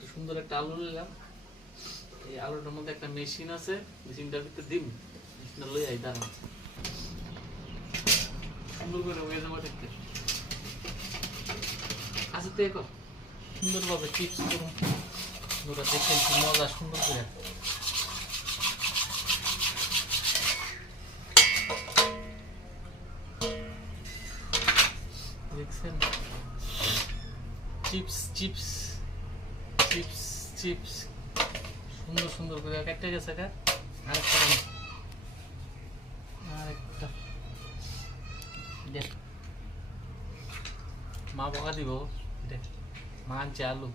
এই সুন্দর একটা আলু নিলাম। এই আলুটার মধ্যে একটা মেশিন আছে মেশিনটার ভিতরে দিম মেশিনটা লই আই দাঁড়ান সুন্দর করে হয়ে যাব দেখতে। আচ্ছা তো সুন্দরভাবে চিপস করুন দেখেন কি মজা, সুন্দর করে। Chips chips chips chips. সুন্দর সুন্দর করে। একটা গেছে গা আরেকটা। আরেকটা। দেখ। মা বকা দিব। দেখ। মা আনছে আলু।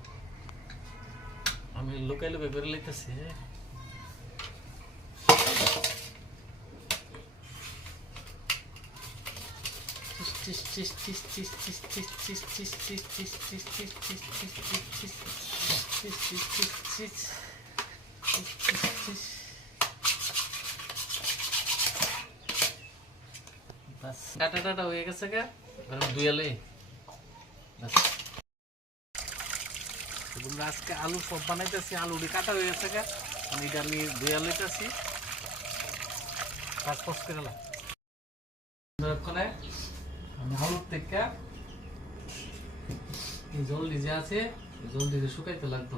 আমি লুকাই লুকাই করে লইতেছি কাটা টাটা হয়ে গেছে গা এবার আমি বাস আজকে আলু সব বানাইতেছি, আলুটি কাটা হয়ে গেছে আমি এটা আমি ধুয়ে লইতেছি। কাজ ফস করে আমি হলুদ থেকে জল দিজে আছে জল দিজে শুকাইতে লাগতো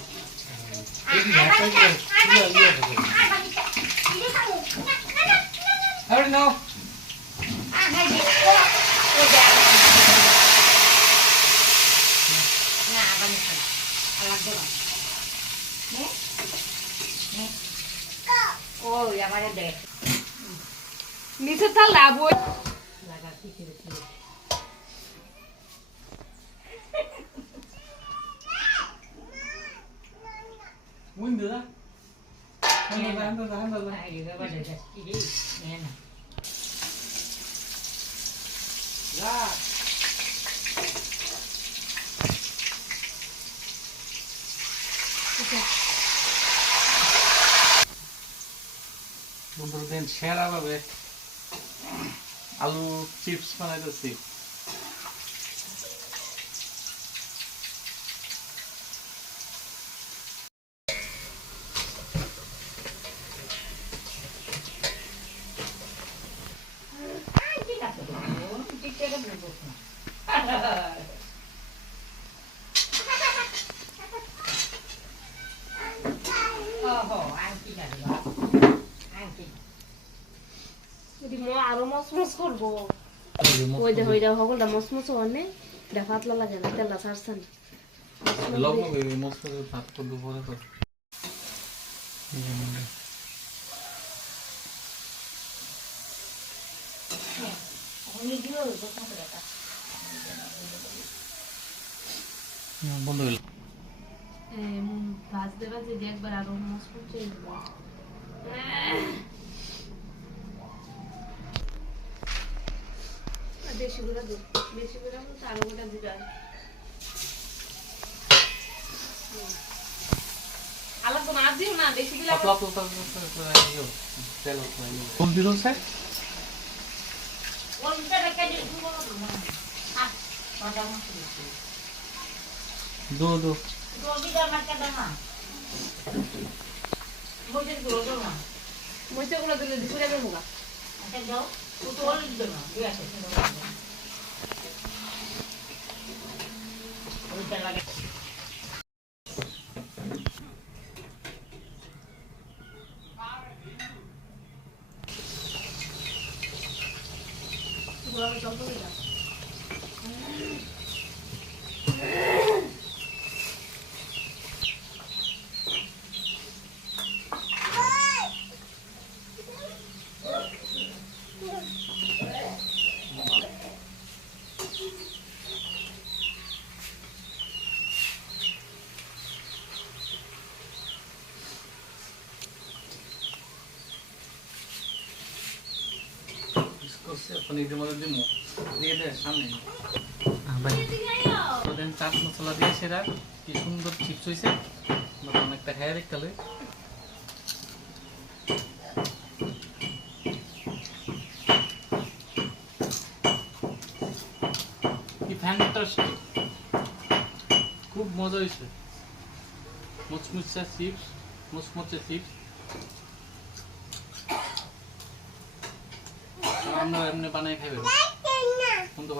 নিচে তার হান্দালা আই রে বাবা দেখ কি রে নে না যা বন্ধুরা দেন সেরা ভাবে আলু চিপস বানাইতেছি আরও মস মস করব ওই দেখো ওই দেখো সকলটা মস মস এটা পাতলা লাগে না তেলটা ছাড়ছে না লবণ তো বন্ধ হইল ভাজতে ভাজতে একবার আরও যাবে আর বেশি করে দেব বেশি করে বলতে আরও গোটা দিবে আলাদা তো মাছ দিও না বেশি দিলে পাতলা করে ইয়ে তেল কোন দিন স্যার ওইটা রেখে দিয়ে दो दो দুপুরে বের হোক যাও ও তো অলরেডি দিল না দুই আছে ওই তেল নিজের মধ্যে দিব দিয়ে দে সামনে। ভাই তো দেন চাট মশলা দিয়ে সেরা কি সুন্দর চিপস হয়েছে নতুন একটা দেখতে হবে। ফ্যান্টাস্টিক খুব মজা হয়েছে মুচমুচা চিপস মুচমুচে চিপস। আমরা এমনি বানাই খাইবে। কোনটা